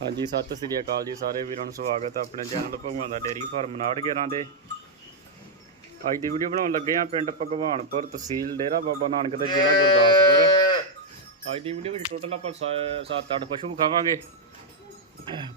ਹਾਂਜੀ, ਸਤਿ ਸ੍ਰੀ ਅਕਾਲ ਜੀ ਸਾਰੇ ਵੀਰਾਂ ਨੂੰ ਸਵਾਗਤ ਹੈ ਆਪਣੇ ਚੈਨਲ ਭਗਵਾਨ ਦਾ ਡੇਰੀ ਫਾਰਮ ਨਾੜ ਗਿਆਰਾਂ ਦੇ। ਅੱਜ ਦੀ ਵੀਡੀਓ ਬਣਾਉਣ ਲੱਗੇ ਆ ਪਿੰਡ ਭਗਵਾਨਪੁਰ ਤਹਿਸੀਲ ਡੇਰਾ ਬਾਬਾ ਨਾਨਕ ਦੇ ਜ਼ਿਲ੍ਹਾ ਗੁਰਦਾਸਪੁਰ। ਅੱਜ ਦੀ ਵੀਡੀਓ ਵਿੱਚ ਟੋਟਲ ਆਪਾਂ 7-8 ਪਸ਼ੂ ਖਾਵਾਂਗੇ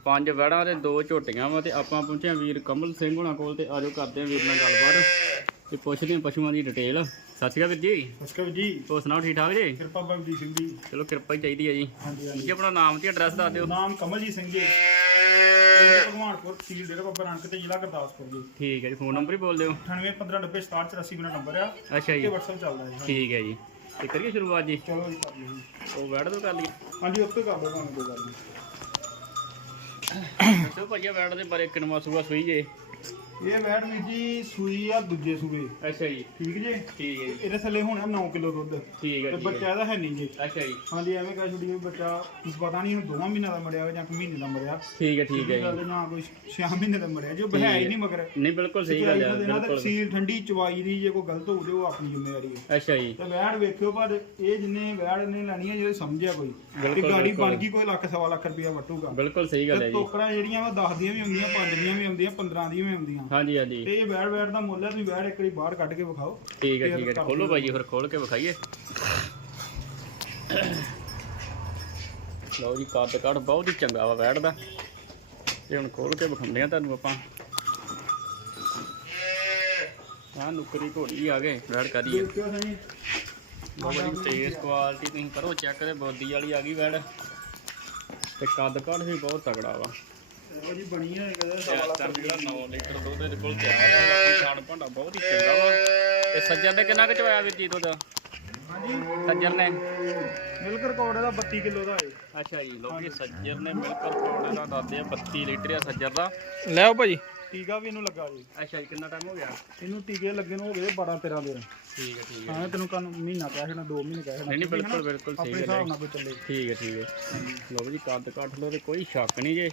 ਪੰਜ ਵੜਾਂ ਤੇ ਦੋ ਝੋਟੀਆਂ ਵਾ ਤੇ ਆਪਾਂ ਪਹੁੰਚੇ ਵੀਰ ਕਮਲ ਸਿੰਘ ਹੁਣਾਂ ਕੋਲ ਤੇ ਆਜੋ ਕਰਦੇ ਹਾਂ ਵੀਰ ਨਾਲ ਗੱਲਬਾਤ। ਤੇ ਪੁੱਛਦੇ ਹਾਂ ਪਸ਼ੂਆਂ ਦੀ ਡਿਟੇਲ ਸਤਿ ਸ਼੍ਰੀ ਅਕਾਲ ਵੀਰ ਜੀ। ਨਮਸਕਾਰ ਜੀ। ਹੋਰ ਸੁਣਾਓ ਠੀਕ ਠਾਕ ਜੀ? ਕਿਰਪਾ ਬਾਬਾ ਸਿੰਘ ਜੀ। ਚਲੋ ਕਿਰਪਾ ਹੀ ਚਾਹੀਦੀ ਹੈ ਜੀ। ਹਾਂਜੀ ਜੀ ਆਪਣਾ ਨਾਮ ਤੇ ਐਡਰੈਸ ਦੱਸ ਦਿਓ। ਨਾਮ ਕਮਲਜੀਤ ਸਿੰਘ ਜੀ। ਪਿੰਡ ਭਗਵਾਨਪੁਰ ਤਹਿਸੀਲ ਡੇਰਾ ਬਾਬਾ ਨਾਨਕ ਤੇ ਜ਼ਿਲ੍ਹਾ ਗੁਰਦਾਸਪੁਰ ਜੀ। ਠੀਕ ਹੈ ਜੀ ਫੋਨ ਨੰਬਰ ਹੀ ਬੋਲ ਦਿਓ। 9815906784 ਮੇਰਾ ਨੰਬਰ ਆ। ਅੱਛਾ ਤੇ ਜੀ WhatsApp ਚੱਲਦਾ ਹੈ ਠੀਕ ਹੈ ਜੀ। ਤੇ ਕਰੀਏ ਸ਼ੁਰੂਆਤ ਜੀ? ਚਲੋ ਜੀ ਕਰ ਲਈਏ ਜੀ। ਉਹ ਵੈੜ ਤੋਂ ਕਰ ਲਈਏ ਹਾਂਜੀ ਉੱਤੇ ਕਰ ਲਓ ਭਾਵੇਂ ਕੋਈ ਗੱਲ ਨਹੀਂ। ਦੱਸੋ ਭਾਈਆ ਵੈੜ ਦੇ ਬਾਰੇ ਕਿੰਨਵਾ ਸੂਆ ਸੂਈ ਜੇ। ਇਹ ਵੈਟ ਵੀਰ ਜੀ ਸੂਈ ਆ ਦੂਜੇ ਸੂਬੇ ਅੱਛਾ ਜੀ। ਠੀਕ ਜੇ? ਠੀਕ ਹੈ ਜੀ। ਇਹਦੇ ਥੱਲੇ ਹੋਣਾ 9 ਕਿਲੋ ਦੁੱਧ। ਠੀਕ ਹੈ ਤੇ ਬੱਚਾ ਇਹਦਾ ਹੈ ਨਹੀਂ ਜੀ। ਅੱਛਾ ਜੀ। ਹਾਂਜੀ ਐਵੇਂ ਕਹਿ ਛੁੱਟੀ ਵੀ ਬੱਚਾ ਪਤਾ ਨਹੀਂ ਹੁਣ ਦੋਵਾਂ ਮਹੀਨਿਆਂ ਦਾ ਮਰਿਆ ਹੋਇਆ ਜਾਂ ਕੋਈ ਮਹੀਨੇ ਦਾ ਮਰਿਆ। ਠੀਕ ਹੈ ਠੀਕ ਹੈ ਜੀ। ਨਾ ਕੋਈ 6 ਮਹੀਨੇ ਦਾ ਮਰਿਆ ਜੋ ਬਹਿ ਹੀ। ਨਹੀਂ ਮਗਰ। ਨਹੀਂ ਬਿਲਕੁਲ ਸਹੀ ਗੱਲ ਹੈ ਬਿਲਕੁਲ। ਸੀਲ ਠੰਡੀ ਚਵਾਈ ਦੀ ਜੇ ਕੋਈ ਗਲਤ ਹੋ ਜੇ ਉਹ ਆਪਣੀ ਜ਼ਿੰਮੇਵਾਰੀ ਹੈ ਅੱਛਾ ਜੀ। ਤੇ ਵੈੜ ਵੇਖਿਓ ਪਰ ਇਹ ਜਿੰਨੇ ਵੈੜ ਨੇ ਲੈਣੀ ਹੈ ਜਿਹੜੇ ਸਮਝਿਆ ਕੋਈ ਕਿ ਬਿਲਕੁਲ, ਗਾੜੀ। ਬਣ ਗਈ ਕੋਈ ਲੱਖ ਸਵਾ ਲੱਖ ਰੁਪਇਆ ਵਟੂਗਾ। ਬਿਲਕੁਲ ਸਹੀ ਗੱਲ ਹੈ ਤੇ ਜੀ। ਟੋਕਰਾਂ ਜਿਹੜੀਆਂ ਵਾ 10 ਦੀਆਂ ਵੀ ਆਉਂਦੀਆਂ 5 ਦੀਆਂ ਵੀ ਆਉਂਦੀਆਂ 15 ਦੀਆਂ ਵੀ ਆਉਂਦੀਆਂ। ਹਾਂਜੀ ਹਾਂਜੀ। ਤੇ ਇਹ ਵੈੜ ਵੈੜ ਦਾ ਮੁੱਲ ਹੈ ਤੁਸੀਂ ਵੈੜ ਇੱਕ ਵਾਰੀ ਬਾਹਰ ਕੱਢ ਕੇ ਵਿਖਾਓ। ਠੀਕ ਹੈ ਠੀਕ ਹੈ। ਖੋਲੋ ਭਾਈ ਜੀ ਫਿਰ ਖੋਲ ਕੇ ਵਿਖਾਈਏ। ਲਓ ਜੀ ਕੱਦ ਕੱਢ ਬਹੁਤ ਹੀ ਚੰਗਾ ਵਾ ਵੈੜ ਦਾ। ਤੇ ਹੁਣ ਖੋਲ ਕੇ ਵਿਖਾਉਂਦੇ ਆ ਤੁਹਾਨੂੰ ਆਪਾਂ। ਆ ਨੁਕਰੀ ਘੋੜੀ ਆ ਗਏ ਵੈੜ ਕਰੀਏ ਦੇਖਿਓ ਸਹੀ। ਬੜੀ ਤੇਜ਼ ਕੁਆਲਿਟੀ ਤੁਸੀਂ ਕਰੋ ਚੈੱਕ ਤੇ ਬੋਦੀ ਵਾਲੀ ਆ ਗਈ ਵੈੜ। ਤੇ ਕੱਦ ਕੱਢ ਵੀ ਬਹੁਤ ਤਗੜਾ ਵਾ। ਉਹ ਜੀ ਬਣੀ ਹੈ ਕਦੇ ਇਸ ਟਾਈਮ ਜਿਹੜਾ 9 ਲੀਟਰ ਦੁੱਧ ਇਹਦੇ ਕੋਲ ਤਿਆਰ ਹੈ ਬਾਕੀ ਖਾਣ ਭਾਂਡਾ ਬਹੁਤ ਹੀ ਚੰਗਾ ਵਾ। ਤੇ ਸੱਜਰ ਨੇ ਕਿੰਨਾ ਕੁ ਚਵਾਇਆ ਵੀਰ ਜੀ ਦੁੱਧ? ਹਾਂਜੀ। ਸੱਜਰ ਨੇ? ਮਿਲਕ ਰਿਕਾਰਡ ਇਹਦਾ 32 ਕਿਲੋ ਦਾ ਹੈ। ਅੱਛਾ ਜੀ ਲੋ ਜੀ ਸੱਜਰ ਨੇ ਮਿਲਕਰ ਪਾਉਣੇ ਦਾ ਦੱਸਦੇ ਆ 32 ਲੀਟਰ ਆ ਸੱਜਰ ਦਾ। ਲੈ ਆਓ ਭਾਜੀ। ਟੀਕਾ ਵੀ ਇਹਨੂੰ ਲੱਗਾ ਜੀ। ਅੱਛਾ ਜੀ ਕਿੰਨਾ ਟਾਈਮ ਹੋ ਗਿਆ? ਇਹਨੂੰ ਟੀਕੇ ਲੱਗੇ ਨੂੰ ਹੋ ਗਏ 12 13 ਦਿਨ। ਠੀਕ ਹੈ ਠੀਕ ਹਾਂ। ਤੈਨੂੰ ਕੰਨ ਮਹੀਨਾ ਕਹਿ ਛਣਾ 2 ਮਹੀਨੇ ਕਹਿ ਛਣਾ ਨਹੀਂ ਨਹੀਂ ਬਿਲਕੁਲ ਬਿਲਕੁਲ ਸਹੀ ਗੱਲ ਹੈ। ਠੀਕ ਹੈ ਠੀਕ ਹੈ। ਲੋ ਜੀ ਕੱਦ ਕੱਠ ਲੋ ਤੇ ਕੋਈ ਸ਼ੱਕ ਨਹੀਂ ਜੇ।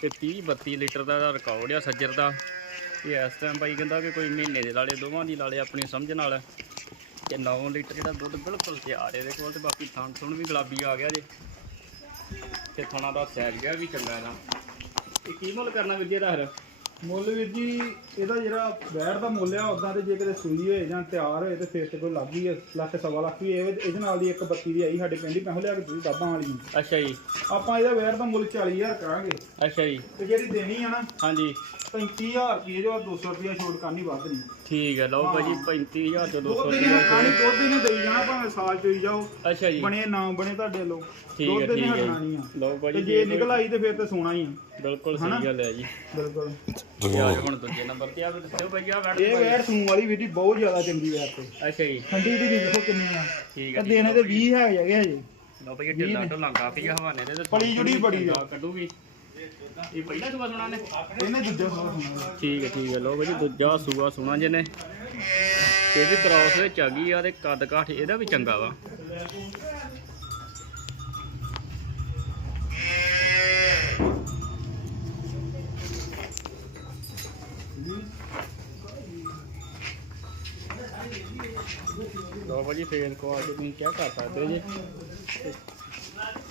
ਤੇ 30 32 ਲੀਟਰ ਦਾ ਰਿਕਾਰਡ ਆ ਸੱਜਰ ਦਾ। ਇਹ ਇਸ ਟਾਈਮ ਭਾਈ ਕਹਿੰਦਾ ਕਿ ਕੋਈ ਮਹੀਨੇ ਦੇ ਲਾਲੇ ਦੋਵਾਂ ਦੀ ਲਾਲੇ ਆਪਣੀ ਸਮਝ ਨਾਲ। ਤੇ 9 ਲੀਟਰ ਜਿਹੜਾ ਦੁੱਧ ਬਿਲਕੁਲ ਤਿਆਰ ਇਹਦੇ ਕੋਲ ਤੇ ਬਾਕੀ ਥਣ ਥੁਣ ਵੀ ਗੁਲਾਬੀ ਆ ਗਿਆ ਜੇ। ਤੇ ਥਣਾ ਦਾ ਸਾਈਜ਼ ਗਿਆ ਵੀ ਚੰਗਾ ਇਹਦਾ। ਇਹ ਕੀ ਮੁੱਲ ਕਰਨਾ ਵੀਰ ਜੀ ਇਹਦਾ ਫਿਰ? ਮੁੱਲ ਵੀਰ ਜੀ ਇਹਦਾ ਜਿਹੜਾ ਵੈਰ ਦਾ ਮੁੱਲ ਆ ਉਦਾਂ ਤੇ ਜੇ ਕਿਤੇ ਸੂਈ ਹੋਏ ਜਾਂ ਤਿਆਰ ਹੋਏ ਤੇ ਫਿਰ ਤੇ ਕੋਈ ਲੱਗ ਹੀ ਆ, ਲੱਖ ਸਵਾ ਲੱਖ ਵੀ ਇਹ- ਇਹਦੇ ਨਾਲ ਦੀ ਇੱਕ ਬੱਤੀ ਦੀ ਆਈ ਸਾਡੇ ਪਿੰਡ ਹੀ ਪੈਸੇ ਲਿਆ ਕੇ ਤੁਸੀਂ ਦਾਬਾਂ ਵਾਲੀ ਨੂੰ। ਅੱਛਾ ਜੀ। ਆਪਾਂ ਇਹਦਾ ਵੈਰ ਦਾ ਮੁੱਲ 40000 ਕਰਾਂਗੇ। ਅੱਛਾ ਜੀ। ਤੇ ਜਿਹੜੀ ਦੇਣੀ ਆ ਨਾ ਹਾਂਜੀ। 35000 ਰੁਪਏ ਜੋ 200 ਰੁਪਏ ਛੋਟ ਕਰਨੀ ਵੱਧ ਨਹੀਂ ਠੀਕ ਹੈ ਲਓ ਭਾਜੀ 35000 ਤੋਂ 200 ਦੁੱਧ ਇਹਨੇ ਖਾਣੀ ਦੁੱਧ ਇਹਨੇ ਦੇਈ ਜਾਣਾ ਭਾਵੇਂ ਸਾਲ ਚੋਈ ਜਾਓ। ਅੱਛਾ ਜੀ। ਬਣੇ ਨਾ ਬਣੇ ਤੁਹਾਡੇ ਲੋ ਠੀਕ ਹੈ ਹਟਣਾ ਨਹੀਂ ਆ ਲਓ ਤੇ ਭਾਜੀ ਜੇ ਨਿਕਲ ਆਈ ਤੇ ਫਿਰ ਤੇ ਸੋਣਾ ਹੀ ਆ। ਬਿਲਕੁਲ ਸਹੀ ਗੱਲ ਹੈ ਜੀ। ਬਿਲਕੁਲ। ਜਾਓ ਹੁਣ ਦੂਜੇ ਨੰਬਰ ਤੇ ਆ ਦੱਸਿਓ ਭਾਈ ਆ ਵੈਟ ਇਹ ਵੈਰ ਸੂਣ ਵਾਲੀ ਵੀਡੀ ਬਹੁਤ ਜ਼ਿਆਦਾ ਚੰਗੀ ਵੈਰ ਤੇ ਅੱਛਾ ਜੀ। ਠੰਡੀ ਦੀ ਦੇਖੋ ਕਿੰਨੀ ਆ। ਠੀਕ ਤੇ ਹੈ ਦੇਣੇ ਤੇ 20 ਹੈਗੇ ਹੈਗੇ ਹਜੇ। ਲਓ ਭਾਈ ਢਿੱਲਾ ਢੋਲਾ ਕਾਫੀ ਆ ਹਵਾਨੇ ਦੇ ਤੇ ਪਲੀ ਜੁੜੀ ਬੜੀ ਆ। ਕੱਢੂਗੀ। ਇਹ ਪਹਿਲਾ ਸੂਆ ਸੁਣਾ ਨੇ? ਇਹਨੇ ਦੂਜਾ ਸਾਲ ਸੁਣਾ ਠੀਕ ਹੈ ਠੀਕ ਹੈ ਲਓ ਭਾਜੀ ਦੂਜਾ ਸੂਆ ਸੁਣਾ ਜਿਹਨੇ ਇਹ ਵੀ ਕ੍ਰਾਸ ਵਿੱਚ ਆ ਗਈ ਆ ਤੇ ਕੱਦ ਕਾਠ ਇਹਦਾ ਵੀ ਚੰਗਾ ਵਾ। ਲਓ ਭਾਜੀ ਫੇਰ ਕੁਆਲਿਟੀ ਤੁਸੀਂ ਕਿਆ ਕਰ ਸਕਦੇ ਹੋ ਜੀ?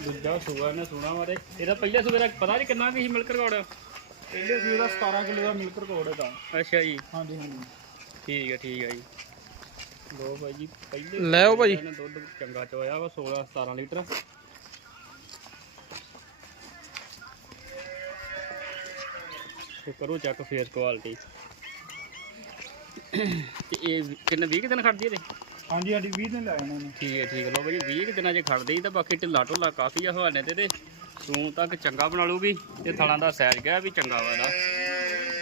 ਦੂਜਾ ਸੂਆ ਨੇ ਸੁਣਾ ਤੇ ਇਹਦਾ ਪਹਿਲੇ ਸੂਏ ਦਾ ਪਤਾ ਨਹੀਂ ਕਿੰਨਾ ਕੀ ਸੀ ਮਿਲਕ ਰਿਕਾਰਡ? ਪਹਿਲੇ ਸੀ ਇਹਦਾ 17 ਕਿਲੋ ਦਾ ਮਿਲਕ ਰਿਕਾਰਡ ਹੈਗਾ ਅੱਛਾ ਜੀ। ਹਾਂਜੀ ਹਾਂਜੀ। ਠੀਕ ਹੈ ਠੀਕ ਹੈ ਜੀ। ਲੋ ਭਾਈ ਜੀ ਪਹਿਲੇ ਲੈ ਭਾਈ। ਇਹਨੇ ਦੁੱਧ ਚੰਗਾ ਚੋਇਆ ਵਾ 16 17 ਲੀਟਰ। ਤੇ ਕਰੋ ਚੈੱਕ ਫੇਸ ਕੁਆਲਿਟੀ ਤੇ ਇਹ ਕਿੰਨੇ 20 ਕੁ ਦਿਨ ਖੜਦੀ ਇਹਦੇ? ਹਾਂਜੀ ਹਾਂਜੀ 20 ਦਿਨ ਲੈ ਜਾਣਾ ਇਹਨੇ ਠੀਕ ਹੈ ਠੀਕ ਹੈ। ਲੋ ਭਾਈ 20 ਕੁ ਦਿਨਾਂ 'ਚ ਖੜਦੀ ਤਾਂ ਬਾਕੀ ਢਿੱਲਾ ਢੁੱਲਾ ਕਾਫੀ ਆ ਹਵਾਨੇ ਤੇ ਤੇ ਸੂਣ ਤੱਕ ਚੰਗਾ ਬਣਾ ਲੂਗੀ ਤੇ ਥਲਾਂ ਦਾ ਸਾਈਜ਼ ਗਿਆ ਵੀ ਚੰਗਾ ਵਾ ਇਹਦਾ।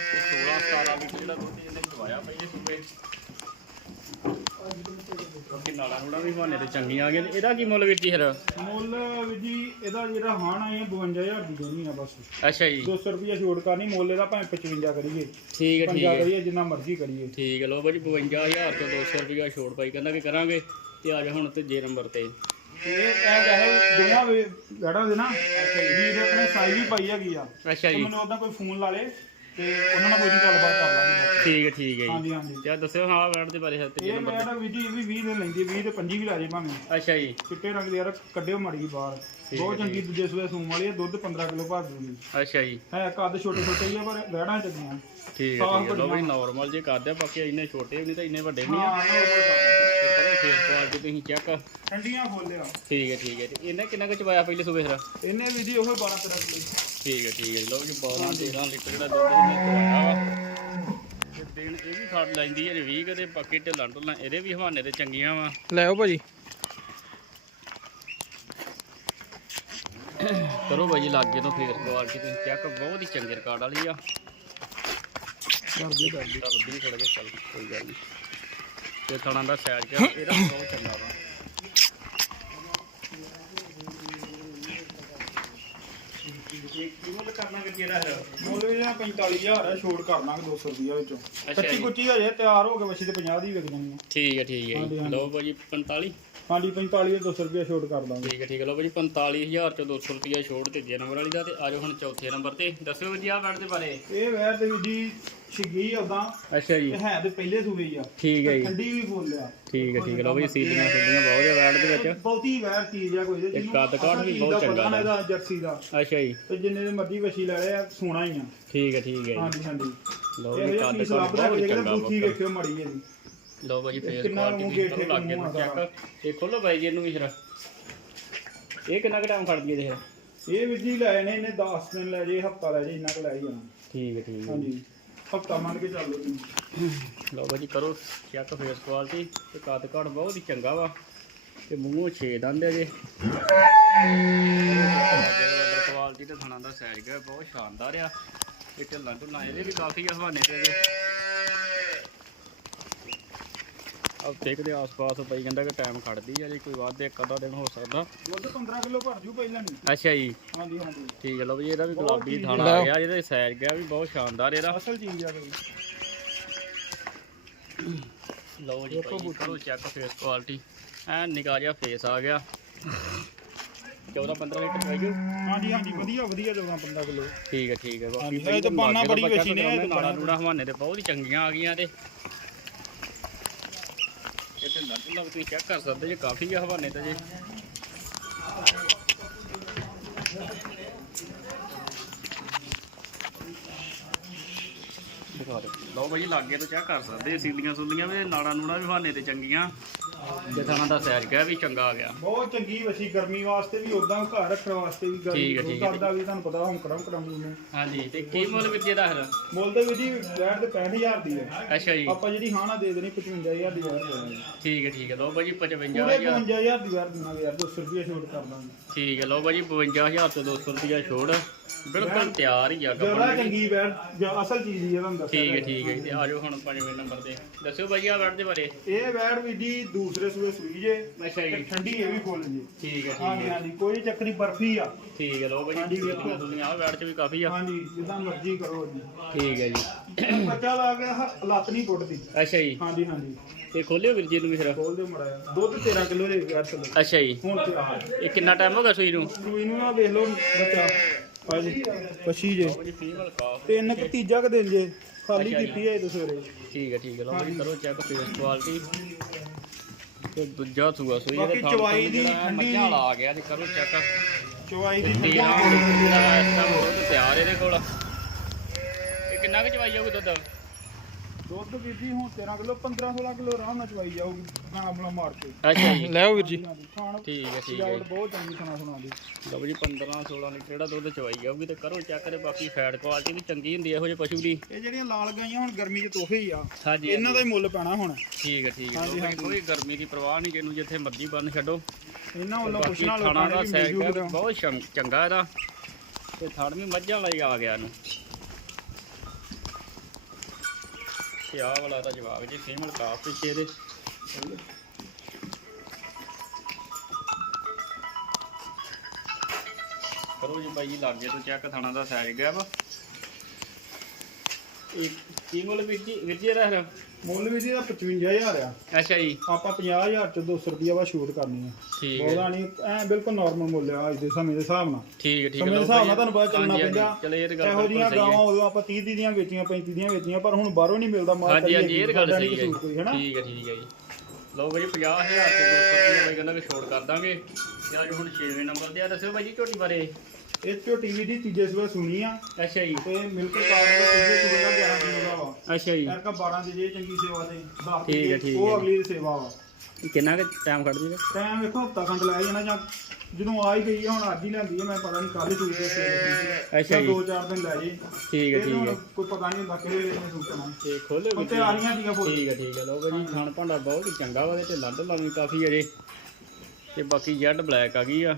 ਤੇ 16 17 ਲੀਟਰ ਜਿਹੜਾ ਦੁੱਧ ਇਹਨੇ ਚਵਾਇਆ ਪਹਿਲੇ ਸੂਬੇ ਬਾਕੀ ਨਾਲਾ ਨੂੜਾ ਵੀ ਹਵਾਨੇ ਤੇ ਚੰਗੀਆਂ ਆ ਗਈਆਂ ਤੇ ਇਹਦਾ ਕੀ ਮੁੱਲ ਵੀਰ ਜੀ ਫਿਰ? ਮੁੱਲ ਵੀਰ ਜੀ ਇਹਦਾ ਜਿਹੜਾ ਹਾਣ ਹੈ 52000 ਦੀ ਦੇਣੀ ਆ ਬਸ। ਅੱਛਾ ਜੀ। 200 ਰੁਪਏ ਛੋਟ ਕਰਨੀ ਮੁੱਲ ਇਹਦਾ ਭਾਵੇਂ 55 ਕਰੀਏ। ਠੀਕ ਹੈ ਠੀਕ 50 ਹੈ ਕਰੀਏ ਜਿੰਨਾ ਮਰਜ਼ੀ ਕਰੀਏ। ਠੀਕ ਹੈ ਲੋ ਭਾਜੀ 52000 ਤੋਂ 200 ਰੁਪਇਆ ਛੋੜ ਪਾਈ। ਕਹਿੰਦਾ ਕਿ ਕਰਾਂਗੇ ਤੇ ਆ ਜਾ ਹੁਣ ਤੇ ਜੇ ਨੰਬਰ ਤੇ। ਇਹ ਕਹਿ ਗਏ ਦੁਨੀਆ ਵੇ ਲੜਾ ਦੇ ਨਾ ਵੀਰ ਆਪਣੇ ਸਾਈ ਵੀ ਪਾਈ ਹੈਗੀ ਆ। ਅੱਛਾ ਤੇ ਜੀ ਮੈਨੂੰ ਉਹਦਾ ਕੋਈ ਫੋਨ ਲਾ ਲੇ। ਤੇ ਉਹਨਾਂ ਨਾਲ ਕੋਈ ਨੀ ਗੱਲਬਾਤ ਕਰ ਲਾਂਗੇ ਠੀਕ ਹੈ ਠੀਕ ਹੈ ਜੀ। ਹਾਂਜੀ ਹਾਂਜੀ। ਕਿਆ ਦੱਸਿਓ ਹਾਂ ਵੈਟ ਦੇ ਬਾਰੇ ਤੇ ਇਹ ਮੈਂ ਨਾ ਵੀ ਜੀ ਇਹ ਵੀ 20 ਦੇ ਲੈਂਦੀ 20 ਤੇ 25 ਵੀ ਲਾ ਜੇ ਭਾਵੇਂ। ਅੱਛਾ ਜੀ। ਚਿੱਟੇ ਰੰਗ ਦੀ ਯਾਰ ਕੱਢਿਓ ਮੜੀ ਬਾਹਰ। ਬਹੁਤ ਚੰਗੀ ਦੂਜੇ ਸੂਏ ਸੂਮ ਵਾਲੀ ਹੈ ਦੁੱਧ 15 ਕਿਲੋ ਭਰ ਦੂਗੀ ਅੱਛਾ ਜੀ। ਹੈ ਕੱਦ ਛੋਟੇ ਛੋਟੇ ਹੀ ਆ ਪਰ ਵਹਿੜਾਂ ਚੰਗੀਆਂ ਠੀਕ ਹੈ ਠੀਕ ਹੈ। ਲੋ ਨਾਰਮਲ ਜੇ ਕਰਦੇ ਆ ਬਾਕੀ ਇੰਨੇ ਛੋਟੇ ਵੀ ਨਹੀਂ ਤਾਂ ਇੰਨੇ ਵੱਡੇ ਵੀ ਨਹੀਂ ਆ। ਹਾਂ ਕਰੋ ਫੇਸ ਕੁਆਲਿਟੀ ਤੁਸੀਂ ਚੈੱਕ ਠੰਡੀਆਂ ਫੋਲਿਆ ਠੀਕ ਹੈ ਠੀਕ ਹੈ। ਤੇ ਇਹਨੇ ਕਿੰਨਾ ਕੁ ਚਵਾਇਆ ਪਹਿਲੇ ਸੂਬੇ ਫਿਰ ਇਹਨੇ ਵੀ ਜੀ ਉਹ 12 13 ਕਿਲੋ ਠੀਕ ਹੈ ਠੀਕ ਹੈ। ਲੋ ਜੀ 12 13 ਲੀਟਰ ਜਿਹੜਾ ਦੁੱਧ ਇਹਨੇ ਚਵਾਇਆ ਵਾ। ਤੇ ਦਿਨ ਇਹ ਵੀ ਖੜ ਲੈਂਦੀ ਹੈ 20 ਕਦੇ ਬਾਕੀ ਢਿੱਲਾਂ ਢੁੱਲਾਂ ਇਹਦੇ ਵੀ ਹਵਾਨੇ ਤੇ ਚੰਗੀਆਂ ਵਾ। ਲੈ ਆਓ ਭਾਜੀ। ਕਰੋ ਭਾਜੀ ਲਾਗੇ ਤੋਂ ਫੇਸ ਕੁਆਲਿਟੀ ਤੁਸੀਂ ਚੈੱਕ ਬਹੁਤ ਹੀ ਚੰਗੇ ਰਿਕਾਰਡ ਵਾਲੀ ਆ। ਕਰਦੀ ਕਰਦੀ। ਕਰਦੀ ਥੋੜਾ ਜਿਹਾ ਚੱਲ ਕੋਈ ਗੱਲ ਨਹੀਂ ਤੇ ਥਣਾ ਦਾ ਸਾਈਜ਼ ਕਿਆ ਇਹਦਾ ਵੀ ਬਹੁਤ ਚੰਗਾ ਵਾ। ਕਿਵੇਂ ਕਰਨਾ ਕਿ ਜਿਹੜਾ ਹੈ? ਮੁੱਲ ਵੀ ਨਾ 45000 ਹੈ ਛੋਟ ਕਰ ਲਾਂਗੇ 200 ਰੁਪਿਆ ਵਿੱਚੋਂ। ਅੱਛਾ ਕੱਚੀ ਜੀ। ਕੁੱਚੀ ਹਜੇ ਤਿਆਰ ਹੋ ਕੇ ਵਛੀ ਤੇ 50 ਦੀ ਵਿਕ ਜਾਣੀ ਠੀਕ ਹੈ ਠੀਕ ਹੈ ਹਾਂਜੀ, ਜੀ। ਹਾਂਜੀ। ਲਓ ਭਾਜੀ 45 ਹਾਂਜੀ 45 ਦੇ 200 ਰੁਪਿਆ ਛੋਟ ਕਰ ਦਾਂਗੇ। ਠੀਕ ਹੈ ਠੀਕ ਹੈ ਲਓ ਭਾਜੀ 45000 ਚੋਂ 200 ਰੁਪਿਆ ਛੋੜ ਤੀਜੇ ਨੰਬਰ ਵਾਲੀ ਦਾ ਤੇ ਆਜੋ ਹੁਣ ਚੌਥੇ ਨੰਬਰ ਤੇ। ਦੱਸਿਓ ਜੀ ਆ ਬੈਡ ਦੇ ਬਾਰੇ। ਇਹ ਵੈਰ ਦੇ ਵਿੱਚ ਜੀ ਛਿੱਗੀ ਉਦਾਂ ਅੱਛਾ ਜੀ। ਹੈ ਤੇ ਪਹਿਲੇ ਸੂਬੇ ਹੀ ਆ। ਠੀਕ ਹੈ ਜੀ। ਠੰਡੀ ਵੀ ਫੁੱਲ ਆ। ਠੀਕ ਹੈ ਠੀਕ ਹੈ। ਲਓ ਭਾਜੀ ਸੀਲੀਆਂ ਸੁਲੀਆਂ ਬਹੁਤ ਆ ਬੈਡ ਦੇ ਵਿੱਚ। ਬਹੁਤੀ ਵੈਰ ਚੀਜ਼ ਆ ਕੋਈ। ਤੇ ਕੱਦ ਕਾਠ ਵੀ ਬਹੁਤ ਚੰਗਾ ਨਾ। ਇਹਦਾ ਜਰਸੀ ਦਾ। ਅੱਛਾ ਜੀ। ਤੇ ਜਿੰਨੇ ਦੇ ਮਰਜ਼ੀ ਵਛੀ ਲੈ ਲਿਆ ਸੋਨਾ ਹੀ ਆ। ਠੀਕ ਹੈ ਠੀਕ ਹੈ ਜੀ। ਹਾਂਜੀ ਹਾਂਜੀ। ਇਹ ਜੀ ਜਿਹਾ ਕੱਦ ਕਾਠ ਬਹੁਤ ਚੰਗਾ ਬੱਕਰਾ ਵੇਖਿਓ ਮੜੀ ਇਹਦੀ ਲਓ ਭਾਜੀ ਫੇਸ ਕੁਆਲਿਟੀ ਕਰੋ ਲੱਗੇ ਆ ਸਾਰਾ। ਚੈੱਕ ਤੇ ਖੋਲੋ ਬਾਈ ਜੀ ਇਹਨੂੰ ਵੀ ਜਰਾ। ਇਹ ਕਿੰਨਾ ਕੁ ਟਾਈਮ ਖੜਦੀ ਹੈ ਦੇਖ ਇਹ ਵੀ ਜੀ ਲੈ ਨੇ ਇਹਨੇ 10 ਦਿਨ ਲੈ ਜੇ ਹਫਤਾ ਲੈ ਜੇ ਇੰਨਾ ਕੁ ਲੈ ਹੀ ਜਾਣਾ। ਠੀਕ ਹੈ ਠੀਕ ਹੈ। ਹਾਂਜੀ। ਹਫਤਾ ਮੰਨ ਕੇ ਚੱਲੋ ਤੁਸੀਂ ਲਓ ਭਾਜੀ ਕਰੋ ਚੈੱਕ ਫੇਸ ਕੁਆਲਿਟੀ ਤੇ ਕੱਦ ਕਾਠ ਬਹੁਤ ਹੀ ਚੰਗਾ ਵਾ। ਤੇ ਮੂੰਹੋਂ ਛੇ ਦੰਦ ਹੈਗੇ ਅੰਦਰ ਕੁਆਲਿਟੀ ਤੇ ਥਣਾ ਦਾ ਸਾਈਜ਼ ਹੈ ਬਹੁਤ ਸ਼ਾਨਦਾਰ ਆ। ਇਹ ਢੱਲਾਂ ਢੁੱਲਾਂ ਇਹਦੇ ਵੀ ਕਾਫੀ ਆ ਹਵਾਨੇ ਤੇ ਹੈਗੇ ਹਫ਼ਤੇ ਦੇ ਆਸ-ਪਾਸ ਪਈ ਜਾਂਦਾ ਕਿ ਟਾਈਮ ਖੜਦੀ ਆ ਜੀ ਕੋਈ ਵੱਧ ਇੱਕ ਅੱਧਾ ਦਿਨ ਹੋ ਸਕਦਾ। ਦੁੱਧ 15 ਕਿਲੋ ਭਰ ਜੂ ਪਹਿਲਾਂ ਨਹੀਂ ਅੱਛਾ ਜੀ। ਹਾਂਜੀ ਹਾਂਜੀ। ਠੀਕ ਹੈ ਲਓ ਜੀ ਇਹਦਾ ਵੀ ਗੁਲਾਬੀ ਥਾਣਾ ਆ। ਗਿਆ ਜਿਹਦਾ ਸਾਈਜ਼ ਗਿਆ ਵੀ ਬਹੁਤ ਸ਼ਾਨਦਾਰ ਇਹਦਾ। ਅਸਲ ਚੀਜ਼ ਆ ਬਈ ਲਓ ਜੀ ਭਾਈ ਕਰੋ ਚੈੱਕ ਫੇਸ ਕੁਆਲਿਟੀ ਐ ਨਿਕਾ ਜਿਹਾ ਫੇਸ ਆ ਗਿਆ। 14 15 ਲੀਟਰ ਪੈ ਜੂ ਹਾਂਜੀ ਹਾਂਜੀ ਵਧੀਆ ਵਧੀਆ 14 15 ਕਿਲੋ। ਠੀਕ ਹੈ ਠੀਕ ਹੈ ਹਾਂਜੀ, ਇਹ ਤਾਂ ਬਾਨਾ ਬੜੀ ਵੇਚੀ ਨੇ, ਇਹ ਤਾਂ ਬਾਨਾ ਹਵਾਨੇ ਤੇ ਬਹੁਤ ਹੀ ਚੰਗੀਆਂ ਆ ਗਈਆਂ ਤੇ। ਇਹ ਤੁਸੀਂ ਚੈੱਕ ਕਰ ਸਕਦੇ ਜੇ ਕਾਫੀ ਆ ਹਵਾਨੇ ਤੇ ਜੇ। ਲਓ ਭਾਈ ਲਾਗੇ ਤੋਂ ਚੈੱਕ ਕਰ ਸਕਦੇ ਸੀਲੀਆਂ ਸੁਲੀਆਂ ਵੀ ਨਾੜਾਂ ਨੂੜਾ ਵੀ ਹਵਾਨੇ ਤੇ ਚੰਗੀਆਂ। ਤੇ ਥਾਣਾ ਦਾ ਸੈਰ ਗਿਆ ਵੀ ਚੰਗਾ ਆ ਗਿਆ। ਬਹੁਤ ਚੰਗੀ ਵਸੀ ਗਰਮੀ ਵਾਸਤੇ ਵੀ ਉਦਾਂ ਘਰ ਰੱਖਣ ਵਾਸਤੇ ਵੀ ਗਰਮੀ ਠੀਕ ਹੈ, ਠੀਕ ਹੈ। ਵੀ ਤੁਹਾਨੂੰ ਪਤਾ ਹੁਣ ਕੜਮ ਕੜਮ ਨੂੰ। ਹਾਂਜੀ ਤੇ ਕੀ ਮੁੱਲ ਵਿੱਚ ਇਹਦਾ ਫਿਰ? ਮੁੱਲ ਦੇ ਵਿੱਚ ਜੀ ਵੈਟ ਤੇ 65000 ਦੀ ਹੈ ਅੱਛਾ ਜੀ। ਆਪਾਂ ਜਿਹੜੀ ਹਾਂ ਨਾ ਦੇ ਦੇਣੀ 55000 ਦੀ ਦਾਂਗੇ ਠੀਕ ਹੈ ਠੀਕ ਹੈ ਲਓ ਭਾਜੀ ਪੂਰੇ 55000 55000 ਦੀ ਵੈਟ ਦੇਵਾਂਗੇ ਯਾਰ 200 ਰੁਪਏ ਛੋਟ ਕਰ ਦਾਂਗੇ। ਠੀਕ ਹੈ ਲਓ ਭਾਜੀ 52000 ਤੋਂ 200 ਰੁਪਇਆ ਛੋੜ ਬਿਲਕੁਲ ਤਿਆਰ ਹੀ ਆ ਜਰਾ ਦੀ। ਚੰਗੀ ਵੈਟ ਜਾਂ ਅਸਲ ਚੀਜ਼ ਹੀ ਹੈ ਤੁਹਾਨੂੰ ਦੱਸਿਆ ਠੀਕ ਹੈ ਠੀਕ ਹੈ ਜੀ। ਤੇ ਆ ਜਾਓ ਹੁਣ ਪੰਜਵੇਂ ਨੰਬਰ ਤੇ ਦੱਸਿਓ ਭਾਜੀ ਆ ਬੈਡ ਦੇ ਬਾਰੇ। ਇਹ ਵੈਟ ਵੀ ਜੀ ਦੂਸਰੇ ਸੂਏ ਸੂਈ ਜੇ ਅੱਛਾ ਤੇ ਜੀ। ਠੰਡੀ ਇਹ ਵੀ ਫੁੱਲ ਜੀ। ਠੀਕ ਹੈ ਠੀਕ ਹਾਂਜੀ ਹੈ। ਹਾਂਜੀ ਕੋਈ ਚੱਕਰੀ ਬਰਫੀ ਆ। ਠੀਕ ਹੈ ਲਓ ਭਾਜੀ ਹਾਂਜੀ, ਵੇਖੋ। ਦੁਨੀਆ ਆ ਬੈਡ ਚ ਵੀ ਕਾਫੀ ਆ। ਹਾਂਜੀ ਜਿੱਦਾਂ ਮਰਜ਼ੀ ਕਰੋ ਜੀ। ਠੀਕ ਹੈ ਜੀ। ਬੱਚਾ ਲਾ ਕੇ ਹ- ਲੱਤ ਨਹੀਂ ਟੁੱਟਦੀ। ਅੱਛਾ ਜੀ। ਹਾਂਜੀ ਹਾਂਜੀ। ਤੇ ਖੋਲਿਓ ਵੀਰ ਜੀ ਨੂੰ ਵੀ ਫਿਰ ਖੋਲ ਦੇ ਮੜਾ ਦੁੱਧ 13 ਕਿਲੋ ਦੇ ਵੈਟ ਥੱਲੇ ਅੱਛਾ ਜੀ। ਹੁਣ ਤੇ ਆ ਇਹ ਕਿੰਨਾ ਟਾਈਮ ਹੋ ਗਿਆ ਸੂਈ ਨੂੰ? ਸੂਈ ਨੂੰ ਨਾ ਵੇਖ ਲਓ ਬੱਚਾ। ਹਾਂਜੀ। ਪਛੀ ਜੇ। ਭਾਜੀ ਫੀਮੇਲ ਕਾਫ ਤਿੰਨ ਕਿ ਤੀਜਾ ਕ ਦਿਨ ਜੇ ਖਾਲੀ। ਕੀਤੀ ਹੈ ਸਵੇਰੇ। ਠੀਕ ਹੈ ਠੀਕ ਹੈ। ਲਓ ਭਾਜੀ ਕਰੋ ਚੈੱਕ ਫੇਸ ਕੁਆਲਿਟੀ ਤੇ ਦੂਜਾ ਸੂਆ ਸੂਈ ਬਾਕੀ ਚਵਾਈ ਦੀ ਠੰਡੀ- ਮੱਝਾਂ ਵਾਲਾ ਆ ਗਿਆ ਤੇ ਕਰੋ ਚੈੱਕ ਚਵਾਈ ਦੀ ਤੇਰਾ ਜਿਹੜਾ ਇਸ ਟਾਈਮ ਦੁੱਧ ਤਿਆਰ ਇਹਦੇ ਕੋਲ। ਇਹ ਕਿੰਨਾ ਕੁ ਚਵਾਈ ਜਾਊਗੀ ਦੁੱਧ? ਦੁੱਧ ਵੀਰ ਜੀ ਹੁਣ 13 ਕਿਲੋ 15 16 ਕਿਲੋ ਆਰਾਮ ਨਾਲ ਚਵਾਈ ਜਾਊਗੀ ਖਾਣਾ ਆਪਣਾ ਮਾਰ ਕੇ। ਅੱਛਾ ਜੀ। ਲੈਓ ਵੀਰ ਜੀ। ਖਾਣ। ਠੀਕ ਹੈ ਠੀਕ ਹੈ। ਸਜਾਵਟ ਬਹੁਤ ਚੰਗੀ ਖਾਣਾ ਸੁਣਾ ਦੀ। ਲਓ ਜੀ 15 16 ਲੀਟਰ ਜਿਹੜਾ ਦੁੱਧ ਚਵਾਈ ਜਾਊਗੀ ਤੇ ਕਰੋ ਚੈੱਕ ਤੇ ਬਾਕੀ ਫੈਟ ਕੁਆਲਿਟੀ ਵੀ ਚੰਗੀ ਹੁੰਦੀ ਹੈ ਇਹੋ ਜਿਹੇ ਪਸ਼ੂ ਦੀ। ਇਹ ਜਿਹੜੀਆਂ ਲਾਲ ਗਾਈਆਂ ਹੁਣ ਗਰਮੀ 'ਚ ਤੋਹਫੇ ਹੀ ਆ ਹਾਂਜੀ ਇਹਨਾਂ ਦਾ ਹੀ ਮੁੱਲ ਪੈਣਾ ਹੁਣ। ਠੀਕ ਹੈ ਠੀਕ ਹੈ। ਹਾਂਜੀ, ਹਾਂਜੀ। ਜੀ, ਕੋਈ ਗਰਮੀ ਦੀ ਪਰਵਾਹ ਨਹੀਂ ਜਿਹਨੂੰ ਜਿੱਥੇ ਮਰਜ਼ੀ ਬੰਨ ਛੱਡੋ। ਇਹਨਾਂ ਵੱਲੋਂ ਬਾਕੀ ਪੁੱਛਣਾ ਖਾਣਾ ਲੋਕਾਂ ਦਾ ਨੇ ਵੀ ਸੈਕ ਮਿਲ ਜੂਗਾ। ਬਹੁਤ ਸ਼ੰ- ਚੰਗਾ ਇਹਦਾ। ਤੇ ਥਣ ਵੀ ਮੱਝਾਂ ਲਈ ਆ ਗਿਆ ਇਹਨੂੰ। ਤੇ ਆਹ ਵਾਲਾ ਤਾਂ ਜਵਾਬ ਜੀ ਫੀਮੇਲ ਕਾਫ ਪਿੱਛੇ ਇਹਦੇ ਕਰੋ ਜੀ ਭਾਈ ਲਾਗੇ ਤੋਂ ਚੈੱਕ ਥਾਣਾ ਦਾ ਸਾਈਜ਼ ਗਿਆ ਵਾ। ਇਹ ਕੀ ਮੁੱਲ ਜੀ, ਵੀਰ ਜੀ ਇਹਦਾ? ਮੁੱਲ ਵੀ ਜੀ ਦਾ 55000 ਆ। ਅੱਛਾ ਜੀ। ਆਪਾਂ 50000 ਚ 200 ਰੁਪਿਆ ਵਾ ਛੂਟ ਕਰਨੀ ਆ। ਠੀਕ ਹੈ। ਨਹੀਂ ਐ ਬਿਲਕੁਲ ਨਾਰਮਲ ਮੁੱਲ ਆ ਅੱਜ ਦੇ ਸਮੇਂ ਦੇ ਹਿਸਾਬ ਨਾਲ। ਠੀਕ ਹੈ ਠੀਕ ਹੈ। ਸਮੇਂ ਦੇ ਹਿਸਾਬ। ਨਾਲ ਤੁਹਾਨੂੰ ਪਤਾ ਚੱਲਣਾ ਪੈਂਦਾ। ਚਲੋ ਇਹ ਜੀਆਂ ਗਾਵਾਂ ਉਦੋਂ ਆਪਾਂ 30 ਦੀ ਦੀਆਂ ਵੇਚੀਆਂ 35 ਦੀਆਂ ਵੇਚੀਆਂ ਪਰ ਹੁਣ ਬਾਹਰੋਂ ਨਹੀਂ ਮਿਲਦਾ ਮਾਲ ਹਾਂਜੀ ਹਾਂਜੀ ਇਹ ਗੱਲ ਸਹੀ ਹੈ। ਠੀਕ ਹੈ ਠੀਕ ਹੈ ਜੀ। ਲਓ ਭਾਈ 50000 ਤੇ 200 ਰੁਪਏ ਬਾਈ ਕਹਿੰਦਾ ਕਿ ਛੋੜ ਕਰ ਦਾਂਗੇ। ਤੇ ਅੱਜ ਹੁਣ 6ਵੇਂ ਨੰਬਰ ਤੇ ਆ ਦੱਸਿਓ ਭਾਈ ਜੀ ਝੋਟੀ ਬਾਰੇ। ਇਹ ਝੋਟੀ ਵੀ ਦੀ ਤੀਜੇ ਸਵੇਰ ਸੁਣੀ ਆ ਅੱਛਾ ਜੀ। ਤੇ ਮਿਲਕ ਕਾਰਡ ਦਾ ਤੀਜੇ ਸਵੇਰ ਦਾ 11 ਕਿਲੋ ਦਾ ਵਾ ਅੱਛਾ ਜੀ। ਐਰਕਾ 12 ਦੀ ਜੇ ਚੰਗੀ ਸੇਵਾ ਤੇ 10 ਠੀਕ ਹੈ, ਦੀ ਠੀਕ ਉਹ ਹੈ। ਅਗਲੀ ਦੀ ਸੇਵਾ ਵਾ। ਕਿੰਨਾ ਕੁ ਟਾਈਮ ਕੱਢ ਜੀਗਾ ਟਾਈਮ ਵੇਖੋ ਹਫਤਾ ਖੰਡ ਲੈ ਜਾਣਾ ਜਾਂ ਜਦੋਂ ਆ ਹੀ ਗਈ ਆ ਹੁਣ ਅੱਜ ਹੀ ਲੈਂਦੀ ਆ ਮੈਂ ਪਤਾ ਨਹੀਂ ਕੱਲ ਸੂਈ ਦੇ ਸਵੇਰੇ ਅੱਛਾ ਜੀ। ਦੋ ਚਾਰ ਦਿਨ ਲੈ ਜੇ। ਠੀਕ ਹੈ ਠੀਕ ਹੈ। ਕੋਈ ਪਤਾ ਨਹੀਂ ਹੁੰਦਾ ਕਿਹੜੇ ਵੇਲੇ ਨੇ ਸੂਟਣਾ ਤੇ ਖੋਲੇ ਹੁਣ ਤੇ ਆ ਰਹੀਆਂ ਦੀਆਂ ਫੁੱਲ। ਠੀਕ ਹੈ ਠੀਕ ਹੈ। ਲਓ ਭਾਈ ਖਾਣ ਭਾਂਡਾ ਬਹੁਤ ਹੀ ਚੰਗਾ ਵਾ ਤੇ ਲੱਡ ਲਾਉਣੀ ਕਾਫੀ ਅਜੇ। ਤੇ ਬਾਕੀ ਜੈਡ ਬਲੈਕ ਆ ਗਈ ਆ।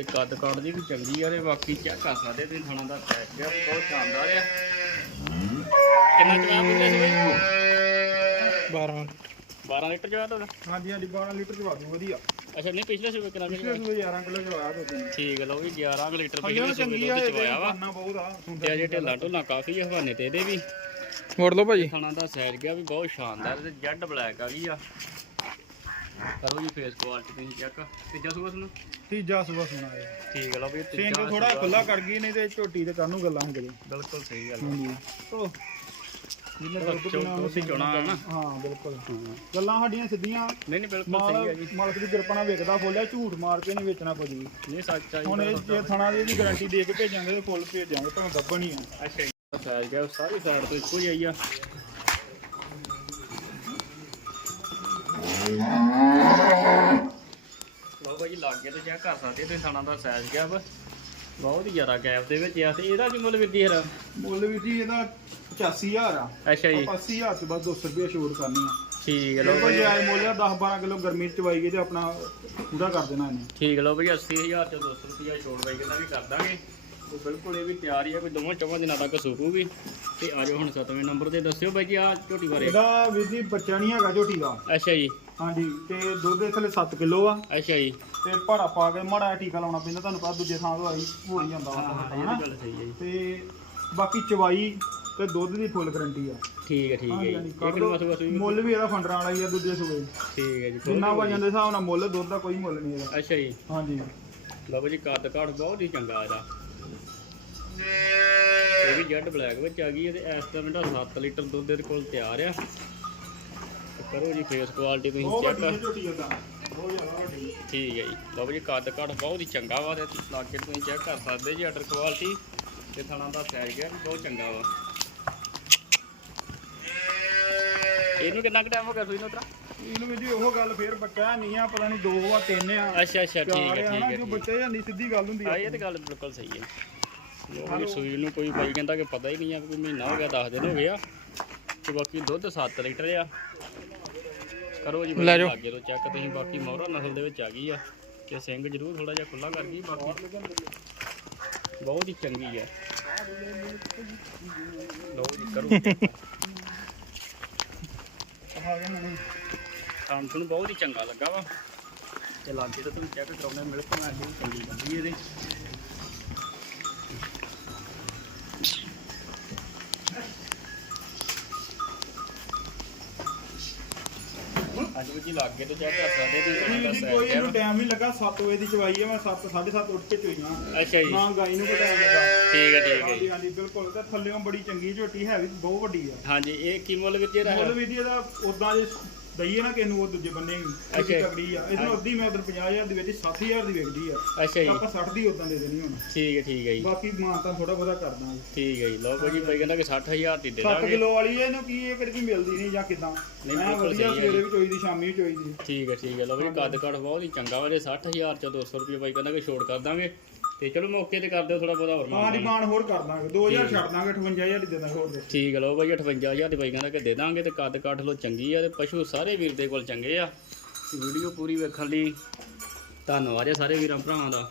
ਤੇ ਕੱਦ ਕੱਦ ਦੀ ਵੀ ਚੰਗੀ ਆ ਤੇ ਬਾਕੀ ਚੈੱਕ ਕਰ ਸਕਦੇ ਤੁਸੀਂ ਥਣਾ ਦਾ ਪੈਕ ਆ ਬਹੁਤ ਸ਼ਾਨਦਾਰ ਆ। ਕਿੰਨਾ ਚਵਾ ਦਿੰਦੇ ਸੀ ਬਾਈ 12 12 ਲੀਟਰ ਜਵਾ ਤੁਹਾਡਾ ਹਾਂਜੀ ਹਾਂਜੀ 12 ਲੀਟਰ ਚਵਾ ਦੂੰ ਵਧੀਆ। ਅੱਛਾ ਨਹੀਂ ਪਿਛਲੇ ਸੂਬੇ ਕਿੰਨਾ ਪਿਛਲੇ ਸੂਏ 11 ਕਿਲੋ ਚਵਾਇਆ ਦੋ ਦਿਨ ਠੀਕ ਲਓ ਵੀ 11 ਕੁ ਲੀਟਰ ਪਿਛਲੇ ਸੂਬੇ ਚੰਗੀ ਆ ਦੁੱਧ ਇਹ ਚਵਾਇਆ ਵਾ ਖਾਣਾ ਬਹੁਤ ਆ ਤੇ ਅਜੇ ਢਿੱਲਾ ਢੁੱਲਾ ਕਾਫੀ ਆ ਹਵਾਨੇ ਤੇ ਇਹਦੇ ਵੀ। ਮੋੜ ਲਓ ਭਾਜੀ ਖਾਣਾ ਦਾ ਸੈਰ ਗਿਆ ਵੀ ਬਹੁਤ ਸ਼ਾਨਦਾਰ ਤੇ ਜੈਡ ਬਲੈਕ ਆ ਗਈ ਆ। ਕਰੋ ਜੀ ਫੇਸ ਕੁਆਲਿਟੀ ਤੁਸੀਂ ਚੈੱਕ ਤੀਜਾ ਸੂਆ ਤੁਹਾਨੂੰ? ਤੀਜਾ ਸੂਆ ਸੁਣਾ ਹੈ ਠੀਕ ਲਓ ਵੀ ਸਿੰਘ ਥੋੜਾ ਖੁੱਲਾ ਕਰ ਗਈ ਨਹੀਂ ਤੇ ਝੋਟੀ ਤੇ ਕਾਨੂੰ ਗੱਲਾਂ ਹੁੰਦੀਆਂ? ਬਿਲਕੁਲ ਸਹੀ ਗੱਲ ਹਾਂਜੀ। ਤੋ ਜਿੰਨੇ ਤੁਸੀਂ ਚੋਣਾ ਹੈ ਨਾ। ਹਾਂ ਬਿਲਕੁਲ। ਗੱਲਾਂ ਸਾਡੀਆਂ ਸਿੱਧੀਆਂ। ਨਹੀਂ ਨਹੀਂ ਬਿਲਕੁਲ ਸਹੀ ਹੈ ਜੀ। ਮਾਲਕ ਦੀ ਕਿਰਪਾ ਨਾਲ ਵੇਚਦਾ ਫੁੱਲਿਆ ਝੂਠ ਮਾਰ ਕੇ ਨਹੀਂ ਵੇਚਣਾ ਕੁਝ ਵੀ। ਨਹੀਂ ਸੱਚ ਆ ਹੁਣ ਇਹ ਜੇ ਥਣਾ ਦੀ ਇਹਦੀ ਗਾਰੰਟੀ ਦੇ ਕੇ ਭੇਜਾਂਗੇ ਤੇ ਫੁੱਲ ਭੇਜਾਂਗੇ ਤੁਹਾਨੂੰ ਦੱਬਣ ਹੀ ਆ। ਅੱਛਾ ਜੀ। ਸਾਈਜ਼ ਗਿਆ ਸਾਰੀ ਸਾਈਡ ਤੋਂ ਇੱਕੋ ਹੀ ਆਈ ਆ। ਲਓ ਭਾਈ ਲਾਗੇ ਤੇ ਚੈੱਕ ਕਰ ਸਕਦੇ ਤੁਸੀਂ ਥਾਣਾ ਦਾ ਸਾਈਜ਼ ਗਿਆ ਵਾ। ਬਹੁਤ ਹੀ ਜ਼ਿਆਦਾ ਗੈਪ ਦੇ ਵਿੱਚ ਆ ਤੇ ਇਹਦਾ ਕੀ ਮੁੱਲ ਵਿੱਦੀ ਹੈ ਮੁੱਲ ਵੀ ਜੀ ਇਹਦਾ 85000 ਆ। ਅੱਛਾ ਜੀ। ਆਪਾਂ 80000 ਤੋਂ ਬਾਅਦ 200 ਰੁਪਏ ਛੋੜ ਕਰਨੀ ਆ। ਠੀਕ ਹੈ ਲੋ ਲਓ ਭਾਈ ਭਾਈ ਆਏ ਮੁੱਲ ਆ 10 12 ਕਿਲੋ ਗਰਮੀ ਚ ਤੇ ਆਪਣਾ ਪੂਰਾ ਕਰ ਦੇਣਾ ਇਹਨੇ। ਠੀਕ ਹੈ ਲਓ ਭਾਈ 80000 ਚੋਂ 200 ਰੁਪਿਆ ਛੋੜ ਬਾਈ ਕਹਿੰਦਾ ਵੀ ਕਰ ਦਾਂਗੇ। ਤੇ ਬਿਲਕੁਲ ਇਹ ਵੀ ਤਿਆਰ ਹੀ ਆ ਕੋਈ ਦੋਵਾਂ ਚੌਵਾਂ ਦਿਨਾਂ ਤੱਕ ਸੂਕੂਗੀ ਤੇ ਆ ਜਾਓ ਹੁਣ 7ਵੇਂ ਨੰਬਰ ਤੇ ਦੱਸਿਓ ਬਾਈ ਜੀ ਆ ਝੋਟੀ ਬਾਰੇ। ਇਹਦਾ ਵੀਰ ਜੀ ਬੱਚਾ ਨਹੀਂ ਹੈਗਾ ਝੋਟੀ ਦਾ। ਅੱਛਾ ਜੀ। ਹਾਂਜੀ ਤੇ ਦੁੱਧ ਦੇ ਥੱਲੇ 7 ਕਿਲੋ ਆ। ਅੱਛਾ ਜੀ। ਤੇ ਭਾੜਾ ਪਾ ਕੇ ਮਾੜਾ ਜਿਹਾ ਟੀਕਾ ਲਾਉਣਾ ਪੈਂਦਾ ਤੁਹਾਨੂੰ ਪਤਾ ਦੂਜੇ ਥਾਂ ਤੋਂ ਆਈ ਹੋ ਹੀ ਜਾਂਦਾ ਵਾ ਹਾਂ ਇਹ ਹਨਾ ਗੱਲ ਸਹੀ ਹੈ ਜੀ। ਤੇ ਬਾਕੀ ਚਵਾਈ ਤੇ ਦੁੱਧ ਦੀ ਫੁੱਲ ਗਰੰਟੀ ਆ। ਠੀਕ ਹੈ ਠੀਕ ਹੈ ਹਾਂਜੀ ਜੀ। ਕਰ ਕਿੰਨਾ ਲਓ। ਸੂਆ ਸੂਈ ਮੁੱਲ ਵੀ ਇਹਦਾ ਫੰਡਰਾਂ ਵਾਲਾ ਹੀ ਆ ਦੂਜੇ ਸੂਏ। ਠੀਕ ਹੈ ਜੀ ਜਿੰਨਾ ਭਾਈਆਂ ਦੇ ਹਿਸਾਬ ਨਾਲ ਮੁੱਲ ਦੁੱਧ ਦਾ ਕੋਈ ਮੁੱਲ ਨਹੀਂ ਇਹਦਾ ਅੱਛਾ ਜੀ। ਹਾਂਜੀ। ਲਓ ਜੀ ਕੱਦ ਕਾਠ ਬਹੁਤ ਹੀ ਚੰਗਾ ਇਹਦਾ। ਇਹ ਵੀ ਜੈਡ ਬਲੈਕ ਵਿੱਚ ਆ ਗਈ ਹੈ ਤੇ ਇਸ ਟਾਈਮ ਦਾ 7 ਲੀਟਰ ਦੁੱਧ ਇਹਦੇ ਕੋਲ ਤਿਆਰ ਆ। ਤੇ ਕਰੋ ਜੀ ਫੇਸ ਕੁਆਲਿਟੀ ਤੁਸੀਂ ਚੈੱਕ ਠੀਕ ਹੈ ਜੀ। ਲਓ ਜੀ ਕੱਦ ਕਾਠ ਬਹੁਤ ਹੀ ਚੰਗਾ ਵਾ ਤੇ ਲਾਗੇ ਤੁਸੀਂ ਚੈੱਕ ਕਰ ਸਕਦੇ ਜੀ ਆਰਡਰ ਕੁਆਲਿਟੀ ਤੇ ਥਣਾ ਦਾ ਸਾਈਜ਼ ਗਿਆ ਬਹੁਤ ਚੰਗਾ ਵਾ। ਇਹਨੂੰ ਕਿੰਨਾ ਕੁ ਟਾਈਮ ਹੋ ਗਿਆ ਸੂਈ ਨੂੰ ਤਰਾ ਇਹਨੂੰ ਵੀ ਜੀ ਉਹ ਗੱਲ ਫੇਰ ਬੱਚਾ ਨਹੀਂ ਆ ਪਤਾ ਨਹੀਂ ਦੋ ਆ ਤਿੰਨ ਆ। ਅੱਛਾ ਅੱਛਾ ਠੀਕ ਹੈ ਠੀਕ ਹੈ ਜੋ ਬੱਚੇ ਜਾਂਦੀ ਸਿੱਧੀ ਗੱਲ ਹੁੰਦੀ ਆ। ਇਹ ਤੇ ਗੱਲ ਬਿਲਕੁਲ ਸਹੀ ਹੈ। ਜੀ ਸੂਈ ਨੂੰ ਕੋਈ ਬਾਈ ਕਹਿੰਦਾ ਕਿ ਪਤਾ ਹੀ ਨਹੀਂ ਆ ਕੋਈ ਮਹੀਨਾ ਹੋ ਗਿਆ 10 ਦਿਨ ਹੋ ਗਏ ਆ। ਤੇ ਬਾਕੀ ਦੁੱਧ 7 ਲੀਟਰ ਆ। ਕਰੋ ਜੀ ਲੈ ਜਾਓ। ਲਾਗੇ ਤੋਂ ਚੈੱਕ ਤੁਸੀਂ ਬਾਕੀ ਮੋਹਰਾ ਨਸਲ ਦੇ ਵਿੱਚ ਆ ਗਈ ਆ। ਤੇ ਸਿੰਘ ਜ਼ਰੂਰ ਥੋੜਾ ਜਿਹਾ ਖੁੱਲਾ ਕਰ ਗਈ ਬਾਕੀ ਬਹੁਤ ਹੀ ਚੰਗੀ ਆ। ਲਓ ਜੀ ਕਰੋ ਗਿਆ ਕੰਮ ਤੁਹਾਨੂੰ ਬਹੁਤ ਹੀ ਚੰਗਾ ਲੱਗਾ ਵਾ। ਤੇ ਲਾਗੇ ਤੋਂ ਤੁਸੀਂ ਚੈੱਕ ਕਰਾਉਣਾ ਮਿਲਕ ਮੈਂ ਚੰਗੀ ਲੱਗੀ ਇਹਦੇ। ਅੱਜ ਵੀ ਜੀ ਲਾਗੇ ਤੋਂ ਚੈੱਕ ਕਰ ਸਕਦੇ ਸੈਟ ਕੋਈ ਹੈ। ਇਹਨੂੰ ਟਾਈਮ ਨਹੀਂ ਲੱਗਾ 7 ਵਜੇ ਦੀ ਚਵਾਈ ਆ ਮੈਂ 7 7:30 ਉੱਠ ਕੇ ਚੋਈਆਂ ਅੱਛਾ ਜੀ। ਨਾ ਗਾਈ ਨੂੰ ਕੋਈ ਟਾਈਮ ਲੱਗਾ। ਠੀਕ ਹੈ ਠੀਕ ਹੈ ਹਾਂਜੀ ਜੀ। ਹਾਂਜੀ ਬਿਲਕੁਲ। ਤੇ ਥੱਲੇੋਂ ਬੜੀ ਚੰਗੀ ਝੋਟੀ ਹੈ ਵੀ ਬਹੁਤ ਵੱਡੀ ਆ ਹਾਂਜੀ ਇਹ ਕੀ ਮੁੱਲ ਵਿੱਚ ਇਹਦਾ ਮੁੱਲ ਹੈ? ਵੀ ਜੀ ਇਹਦਾ ਉਦਾਂ ਜੇ ਦਈਏ ਨਾ ਕਿਸੇ ਨੂੰ ਉਹ ਦੂਜੇ ਬੰਨੇ ਵੀ ਅੱਛੀ ਅੱਛਾ। ਤਗੜੀ ਆ। ਇਹਨੂੰ ਅੱਧੀ ਮੈਂ ਉਧਰ 50000 ਦੀ ਵੇਚੀ 60000 ਦੀ ਵੇਚਦੀ ਆ। ਅੱਛਾ ਜੀ। ਆਪਾਂ 60 ਦੀ ਉਦਾਂ ਦੇ ਦੇਣੀ ਹੁਣ। ਠੀਕ ਹੈ ਠੀਕ ਹੈ ਜੀ। ਬਾਕੀ ਮਾਂ ਤਾਂ ਥੋੜਾ ਬਹੁਤਾ ਕਰ ਦਾਂਗੇ। ਠੀਕ ਹੈ ਜੀ। ਲਓ ਭਾਜੀ ਭਾਈ ਕਹਿੰਦਾ ਕਿ 60000 ਦੀ ਦੇ 7 ਦਾਂਗੇ। ਕਿਲੋ ਵਾਲੀ ਹੈ ਇਹਨੂੰ ਕੀ ਇਹ ਕਿਹੜੀ ਮਿਲਦੀ ਨਹੀਂ ਜਾਂ ਕਿਦਾਂ? ਨਹੀਂ, ਮੈਂ ਬਿਲਕੁਲ ਵਧੀਆ ਸਹੀ ਹੈ ਸਵੇਰੇ ਵੀ ਚੋਈ ਦੀ ਸ਼ਾਮੀ ਵੀ ਚੋਈ ਦੀ। ਠੀਕ ਹੈ ਠੀਕ ਹੈ। ਲਓ ਭਾਜੀ ਕੱਦ ਕੱਦ ਬਹੁਤ ਹੀ ਚੰਗਾ ਵਾ। ਜੇ 60000 ਚੋਂ 200 ਰੁਪਏ ਭਾਈ ਕਹਿੰਦਾ ਕਿ ਛੋੜ ਕਰ ਦਾਂਗੇ। ਤੇ ਚਲੋ ਮੌਕੇ ਤੇ ਕਰ ਦਿਓ ਥੋੜਾ ਬਹੁਤਾ ਹੋਰ ਹਾਂ ਮਾਨ ਡਿਮਾਂਡ ਹੋਰ ਕਰ ਦਾਂਗੇ। 2000 ਛੱਡ ਦਾਂਗੇ 58000 ਦੀ ਦਾਂਗੇ ਹੋਰ ਦੇ। ਠੀਕ ਲਓ ਭਾਈ 58000 ਦੀ ਭਾਈ ਕਹਿੰਦਾ ਕਿ ਦੇ ਦਾਂਗੇ ਤੇ ਕੱਦ ਕੱਠ ਲੋ ਚੰਗੀ ਆ ਤੇ ਪਸ਼ੂ ਸਾਰੇ ਵੀਰ ਦੇ ਕੋਲ ਚੰਗੇ ਆ। ਵੀਡੀਓ ਪੂਰੀ ਵੇਖਣ ਲਈ ਧੰਨਵਾਦ ਹੈ ਸਾਰੇ ਵੀਰਾਂ ਭਰਾਵਾਂ ਦਾ।